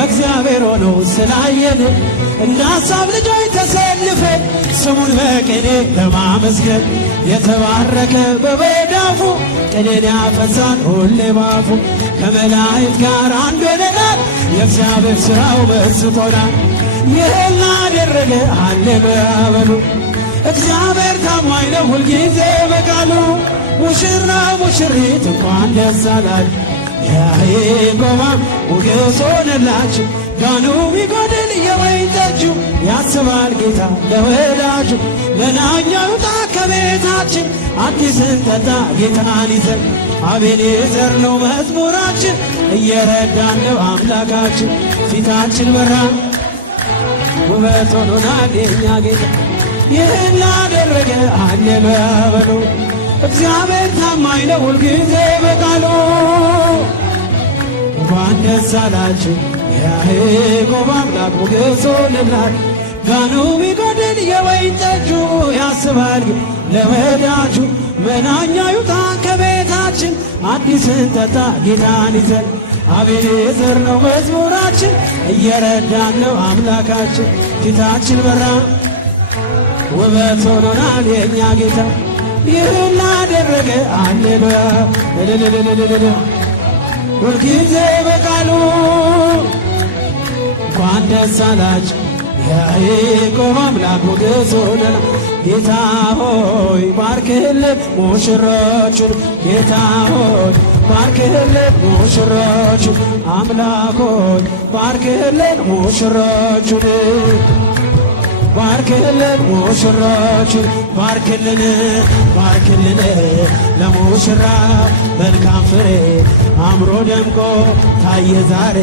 በእግዚአብሔር ሆኖ ስላየን እንደ ሐሳብ ልጆች ተሰልፈን ስሙን በቅኔ ለማመስገን የተባረከ በመዳፉ ቅኔን ያፈሳል ሁሌ ባፉ ከመላእክት ጋር አንድ ሆነናል የእግዚአብሔር ሥራው በዝቶናል። ይህን ላደረገ ሃሌሉያ በሉ። እግዚአብሔር ታማኝ ነው ሁልጊዜ በቃሉ። ሙሽራ ሙሽሪት እንኳን ደስ አላችሁ ያዕቆብ ሞገስ ሆነላችሁ። ጋኑ ቢጎድል የወይን ጠጁ ያስባል ጌታ ለወዳጁ። መናኛ ይውጣ ከቤታችን አዲስን ጠጣ ጌታን ይዘን። አቤኔዘር ነው መዝሙራችን እየረዳን ነው አምላካችን። ፊታችን በራ ውበት ሆኖናል የእኛ ጌታ። ይህን ላደረገ ሃሌሉያ በሉ። እግዚአብሔር ታማኝ ነው ሁልጊዜ በቃሉ። እንኳን ደስ አላችሁ ያዕቆብ አምላክ ሞገስ ሆነላችሁ። ጋኑ ቢጎድል የወይን ጠጁ ያስባል ለወዳጁ። መናኛ ይውጣ ከቤታችን አዲስን ጠጣ ጌታን ይዘን። አቤኔዘር ነው መዝሙራችን እየረዳን ነው አምላካችን። ፊታችን በራ ውበት ሆኖናል የእኛ ጌታ። ይህን ላደረገ ሃሌሉያ ሁልጊዜ በቃሉ። እንኳን ደስ አላችሁ ያዕቆብ አምላክ ሞገስ ሆነናል። ጌታ ሆይ ባርክልን ሙሽሮቹን፣ ጌታ ሆይ ባርክልን ሙሽሮቹን፣ አምላክ ሆይ ባርክልን ሙሽሮቹን፣ ባርክልን ሙሽሮቹን፣ ባርክልን ባርክልን ለሙሽራ መልካም ፍሬ አምሮ ደምቆ ታየ ዛሬ።